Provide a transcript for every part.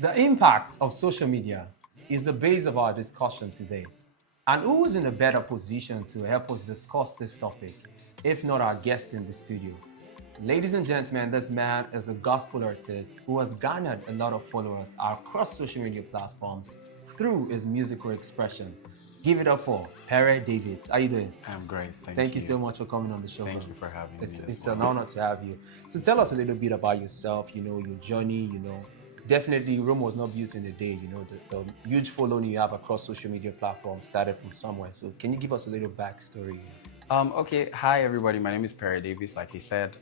The impact of social media is the base of our discussion today. And who is in a better position to help us discuss this topic, if not our guest in the studio? Ladies and gentlemen, this man is a gospel artist who has garnered a lot of followers across social media platforms through his musical expression. Give it up for Pere Davids. How you doing? I'm great, thank you. Thank you so much for coming on the show. Thank you for having me. It's an honor to have you. So tell us a little bit about yourself, your journey, Definitely Rome was not built in a day, the huge following you have across social media platforms started from somewhere. So can you give us a little backstory? Okay, hi everybody, my name is Pere Davis, like he said.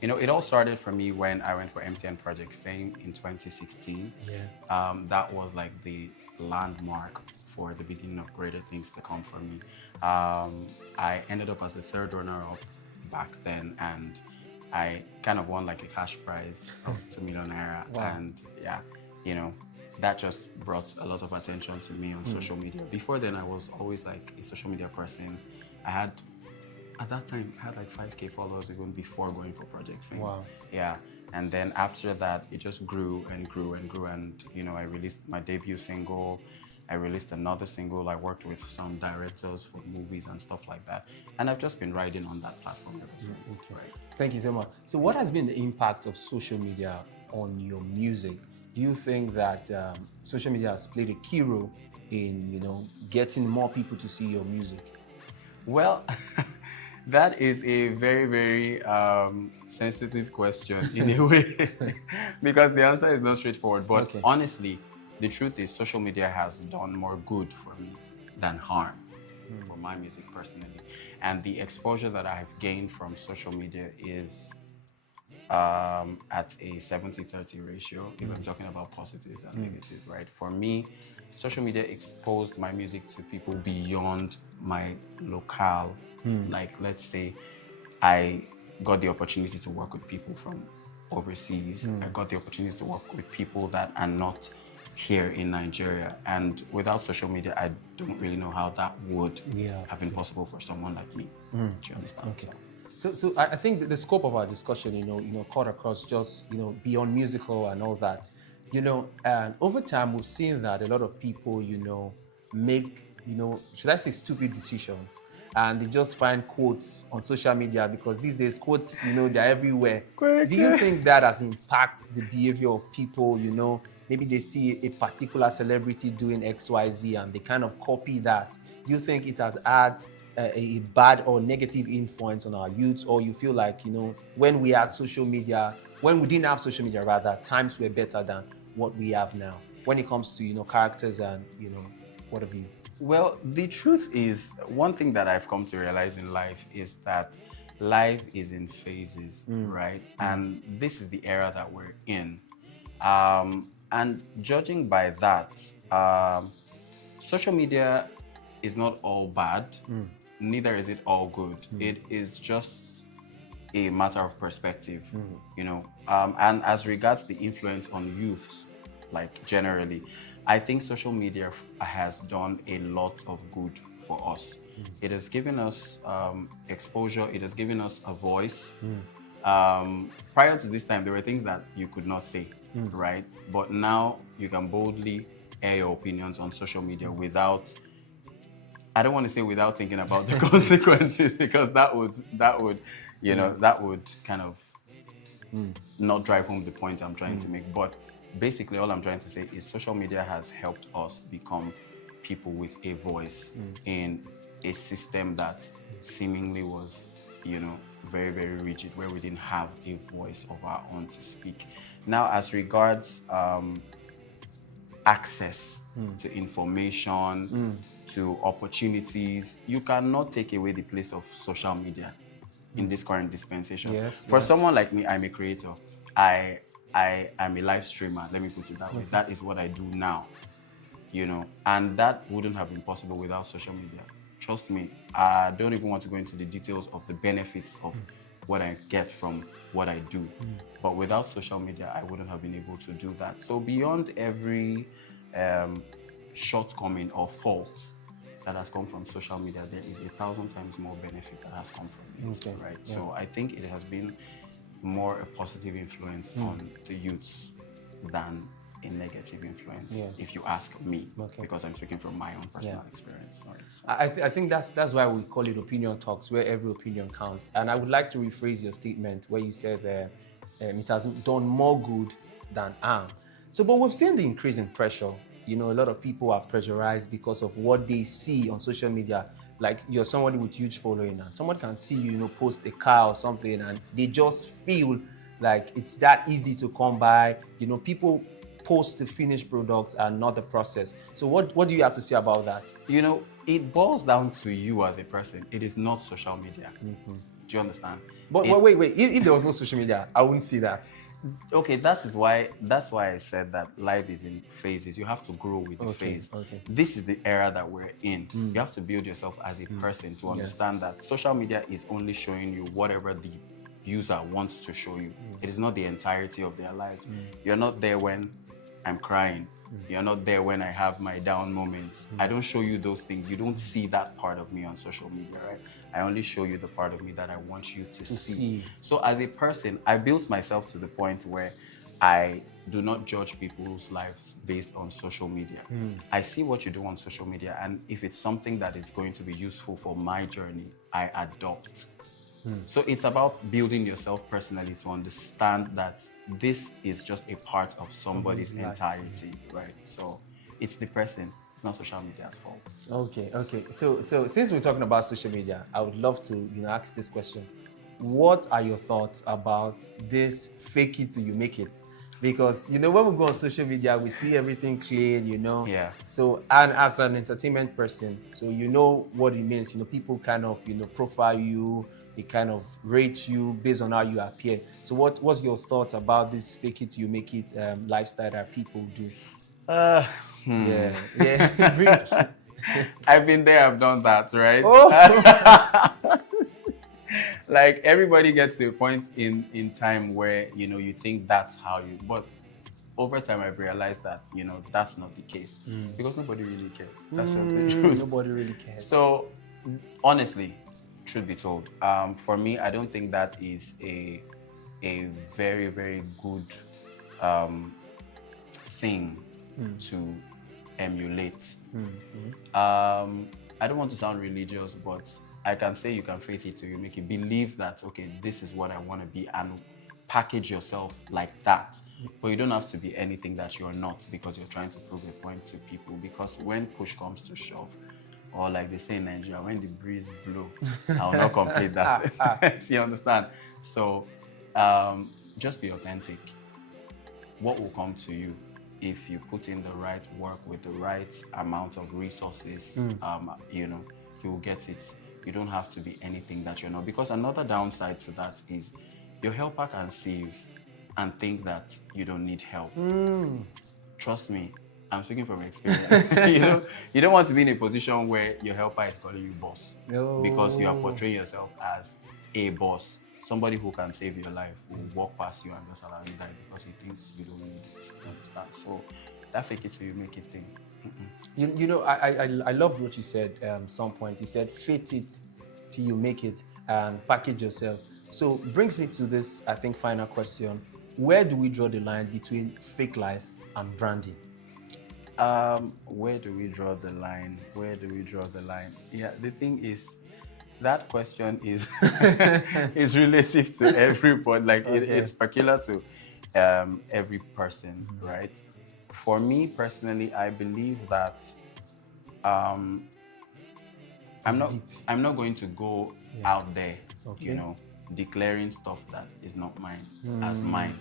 It all started for me when I went for MTN Project Fame in 2016. Yeah. That was like the landmark for the beginning of greater things to come for me. I ended up as the third runner-up back then, and I kind of won like a cash prize of 2 million naira. Wow. And yeah, that just brought a lot of attention to me on social media. Before then, I was always like a social media person. At that time, I had like 5K followers even before going for Project Fame. Wow. Yeah. And then after that, it just grew and grew and grew. And, I released my debut single. I released another single. I worked with some directors for movies and stuff like that. And I've just been riding on that platform ever since. Okay. Right. Thank you so much. So what has been the impact of social media on your music? Do you think that social media has played a key role in, getting more people to see your music? Well, that is a very, very sensitive question in a way, because the answer is not straightforward. But Okay. honestly, the truth is social media has done more good for me than harm for my music personally. And the exposure that I have gained from social media is at a 70-30 ratio, if I'm talking about positives and negatives, right? For me, social media exposed my music to people beyond my locale. Like, let's say I got the opportunity to work with people from overseas. I got the opportunity to work with people that are not here in Nigeria. And without social media, I don't really know how that would have been possible for someone like me. Do you understand? Okay. So I think that the scope of our discussion, cut across just, beyond musical and all that. And over time, we've seen that a lot of people, make, should I say stupid decisions? And they just find quotes on social media, because these days quotes, they're everywhere. Do you think that has impacted the behavior of people? Maybe they see a particular celebrity doing XYZ and they kind of copy that. Do you think it has had a bad or negative influence on our youth? Or you feel like, when we had social media, when we didn't have social media rather, times were better than what we have now when it comes to, characters and, what have you? Well, the truth is, one thing that I've come to realize in life is that life is in phases, right? And this is the era that we're in. And judging by that, social media is not all bad, neither is it all good. It is just a matter of perspective, And as regards the influence on youths, like generally, I think social media has done a lot of good for us. It has given us exposure. It has given us a voice. Prior to this time, there were things that you could not say, right? But now you can boldly air your opinions on social media without, I don't want to say without thinking about the consequences, because that would kind of not drive home the point I'm trying to make. But basically, all I'm trying to say is social media has helped us become people with a voice in a system that seemingly was, very, very rigid, where we didn't have a voice of our own to speak. Now, as regards access to information, to opportunities, you cannot take away the place of social media in this current dispensation. Yes, For someone like me, I'm a creator. I am a live streamer, let me put it that way. That is what I do now, and that wouldn't have been possible without social media. Trust me, I don't even want to go into the details of the benefits of what I get from what I do. But without social media, I wouldn't have been able to do that. So beyond every shortcoming or fault that has come from social media, there is 1,000 times more benefit that has come from it, right? Yeah. So I think it has been more a positive influence on the youths than a negative influence, Yeah. if you ask me, Okay. because I'm speaking from my own personal Yeah. experience. Right? So, I think that's why we call it opinion talks, where every opinion counts. And I would like to rephrase your statement where you said it has done more good than harm. So, but we've seen the increase in pressure. You know, a lot of people are pressurized because of what they see on social media. Like you're somebody with huge following, and someone can see you, you know, post a car or something, and they just feel like it's that easy to come by. You know, people post the finished product and not the process. So what do you have to say about that? you know, it boils down to you as a person. It is not social media. Do you understand? But It, wait. If there was no social media, I wouldn't see that. okay, that's why I said that life is in phases. You have to grow with the Okay, phase. okay. This is the era that we're in. You have to build yourself as a person to understand that social media is only showing you whatever the user wants to show you. It is not the entirety of their lives. You're not there when I'm crying. You're not there when I have my down moments. I don't show you those things. You don't see that part of me on social media, right? I only show you the part of me that I want you to see. So as a person, I built myself to the point where I do not judge people's lives based on social media. I see what you do on social media, and if it's something that is going to be useful for my journey, I adopt. So it's about building yourself personally to understand that this is just a part of somebody's entirety, right? So it's the person, it's not social media's fault. Okay. So since we're talking about social media, I would love to, you know, ask this question. What are your thoughts about this fake it till you make it? Because, you know, when we go on social media, we see everything clean, you know. Yeah. So, and as an entertainment person, so you know what it means. You know, people kind of, you know, profile you, they kind of rate you based on how you appear. So what's your thoughts about this fake it till you make it lifestyle that people do? Yeah. Really. I've been there, I've done that, right? Oh. Like everybody gets to a point in time where, you know, you think that's how you, but over time I've realized that, you know, that's not the case because nobody really cares. That's just the truth. Nobody really cares. So honestly, truth be told, for me, I don't think that is a very, very good thing to emulate. I don't want to sound religious, but I can say you can fake it till you make it. Believe that, okay, this is what I want to be, and package yourself like that. But you don't have to be anything that you're not because you're trying to prove a point to people. Because when push comes to shove, or like they say in Nigeria, when the breeze blow, I'll not complete that. You understand? So just be authentic. What will come to you if you put in the right work with the right amount of resources, you know, you will get it. You don't have to be anything that you're not. Because another downside to that is your helper can see you and think that you don't need help. Trust me, I'm speaking from experience. You don't want to be in a position where your helper is calling you boss. No. Because you are portraying yourself as a boss. Somebody who can save your life will walk past you and just allow you die because he thinks you don't need it. You understand? So that fake it till you make it thing. You know, I loved what you said some point. You said fit it till you make it and package yourself. So brings me to this, I think, final question. Where do we draw the line between fake life and branding? Where do we draw the line? Where do we draw the line? Yeah, the thing is, that question is is relative to everybody. Like it's peculiar to every person, right? For me personally, I believe that I'm not going to go out there, you know, declaring stuff that is not mine as mine.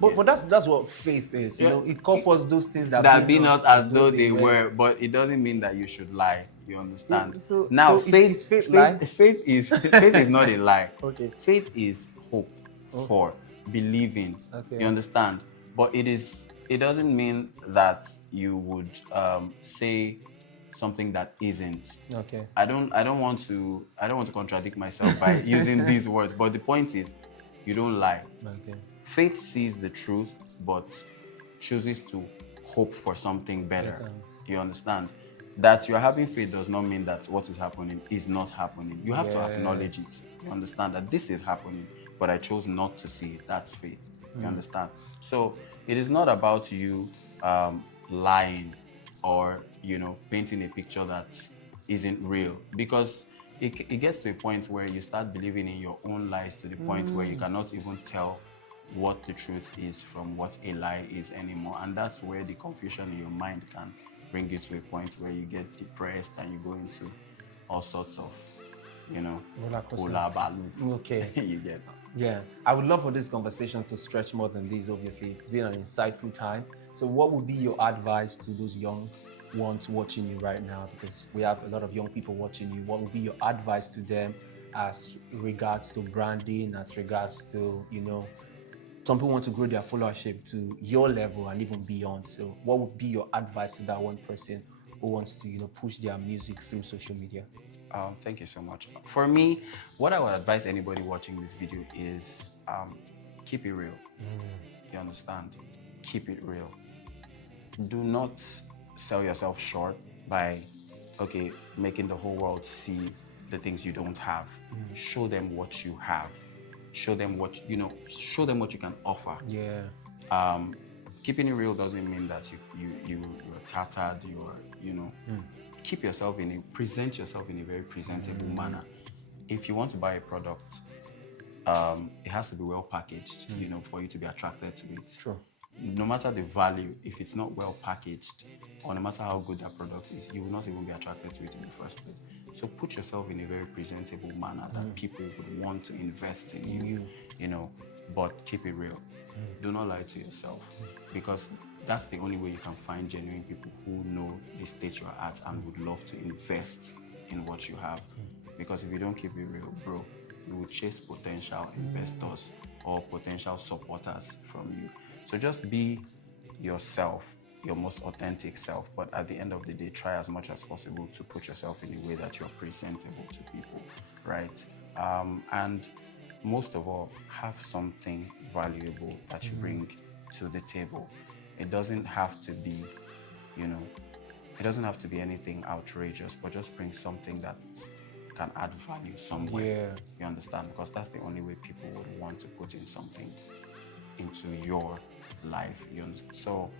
But that's what faith is. You know, it comforts those things that be not as though they were, but it doesn't mean that you should lie. You understand? So faith is faith lie? Faith is not a lie. Okay. Faith is hope for believing. Okay. You understand? But it doesn't mean that you would say something that isn't. Okay. I don't want to contradict myself by using these words, but the point is you don't lie. Okay. Faith sees the truth but chooses to hope for something better. You understand? That you're having faith does not mean that what is happening is not happening. You have to acknowledge it. You understand that this is happening. but I chose not to see it. That's faith. You understand? So it is not about you lying or, painting a picture that isn't real, because it gets to a point where you start believing in your own lies to the point where you cannot even tell what the truth is from what a lie is anymore. And that's where the confusion in your mind can bring you to a point where you get depressed and you go into all sorts of, Roller coaster. hula baloo. Okay. You get that. Yeah, I would love for this conversation to stretch more than this. Obviously, it's been an insightful time. So, what would be your advice to those young ones watching you right now? Because we have a lot of young people watching you. What would be your advice to them as regards to branding, as regards to, some people want to grow their followership to your level and even beyond. So, what would be your advice to that one person who wants to, push their music through social media? Thank you so much. For me, what I would advise anybody watching this video is keep it real. You understand? Keep it real. Do not sell yourself short by, making the whole world see the things you don't have. Show them what you have. Show them what show them what you can offer. Yeah. Keeping it real doesn't mean that you're tattered, keep yourself present yourself in a very presentable manner. If you want to buy a product, it has to be well packaged, for you to be attracted to it. True. No matter the value, if it's not well packaged, or no matter how good that product is, you will not even be attracted to it in the first place. So put yourself in a very presentable manner that people would want to invest in you, but keep it real. Do not lie to yourself, because that's the only way you can find genuine people who know the state you're at and would love to invest in what you have. Because if you don't keep it real, bro, you will chase potential investors or potential supporters from you. So just be yourself, your most authentic self, but at the end of the day, try as much as possible to put yourself in a way that you're presentable to people, right? And most of all, have something valuable that you bring to the table. It doesn't have to be, it doesn't have to be anything outrageous, but just bring something that can add value somewhere. Yeah. You understand? Because that's the only way people would want to put in something into your life. You understand? So,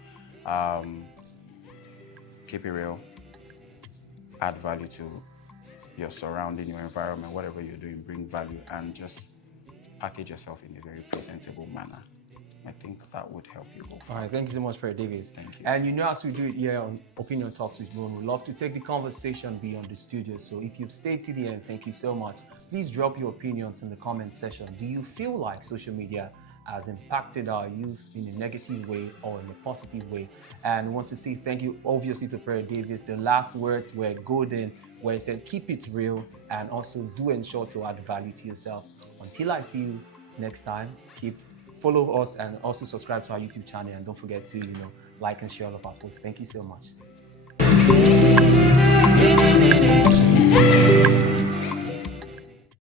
keep it real. Add value to your surrounding, your environment, whatever you're doing, bring value, and just package yourself in a very presentable manner. I think that would help you go far. All right, thank you so much, Pere Davis. Thank you. And as we do it here on Opinion Talks with Boom, we love to take the conversation beyond the studio. So if you've stayed to the end, thank you so much. Please drop your opinions in the comment section. Do you feel like social media has impacted our youth in a negative way or in a positive way? And want to say thank you, obviously, to Pere Davis. The last words were golden, where he said, keep it real and also do ensure to add value to yourself. Until I see you next time, follow us and also subscribe to our YouTube channel, and don't forget to like and share all of our posts. Thank you so much.